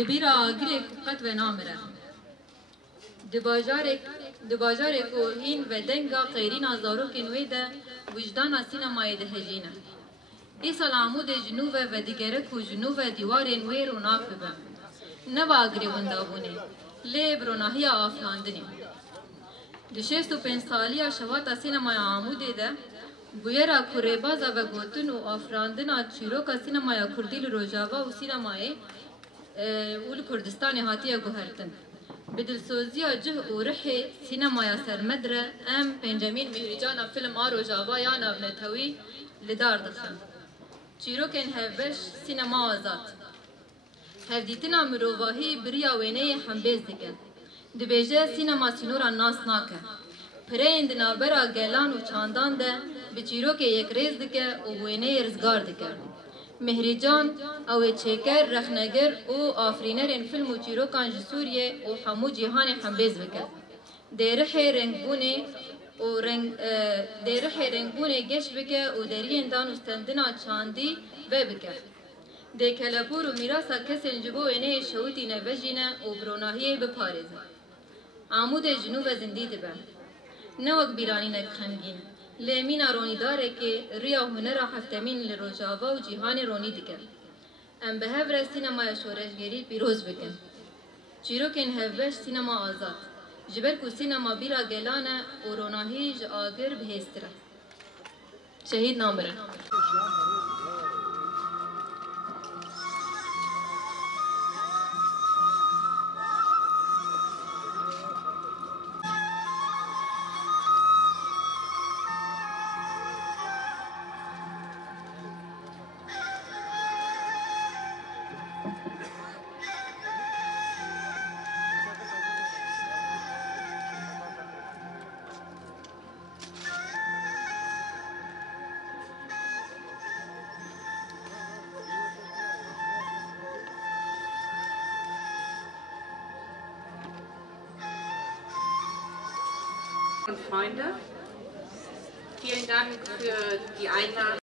لبیرا آگرک قط و نامره دباجارک و هین و دنگا قیرین آزاروک نویده وجدان سینمای دهجینه ایسال عمود جنوب و دیگرک و جنوب دیوار نویر و نافه بم نوا آگری وندابونه لیب روناهی آفلاندنی دشست و پنج سالی شوات سینمای عموده ده بویرا کوریبازا و گوتن و آفراندنا چیروکا سینمای کردیل روجاوا و سینمای اول کردستان هاتیه گوهرتن بدلسوزی جه و رحی سینمای سرمدره ام پنجمین مهرجان فیلم روجاوا یا نونتوی لدار دخن چیروکن هفش سینما آزاد هفدیتنا مروواهی بریا وینه حنبیز دکن دبیجه سینما سینورا ناس ناکه پرند نابرا گلان و چاندان ده به چیروک یک ریز دکه و وینه رزگار دکه مهریجان او چیکر رخنگر و آفرینرین فیلم و چیروکان جسوریه و همو جیهان حنبیز بکه دیرح رنگبونه گش بکه و درین دان و ستندنا چاندی بکه ده کلپور و میراسا کسین جبو وینه شویتی نوجینه و بروناهیه بپارزه عمود جنوب زندی دبه نوک بیرانی نکخمگین لیمین رونی داره که ریا هنر هفتمین لروجاوا و جیهان رونی دکن ام به هفر سینمای شورشگری پیروز بکن چیروکن هفش سینما آزاد جبر کو سینما بیرا گلانه و روناهی آگر بهستره شهید نامره Und Freunde, vielen Dank für die Einladung.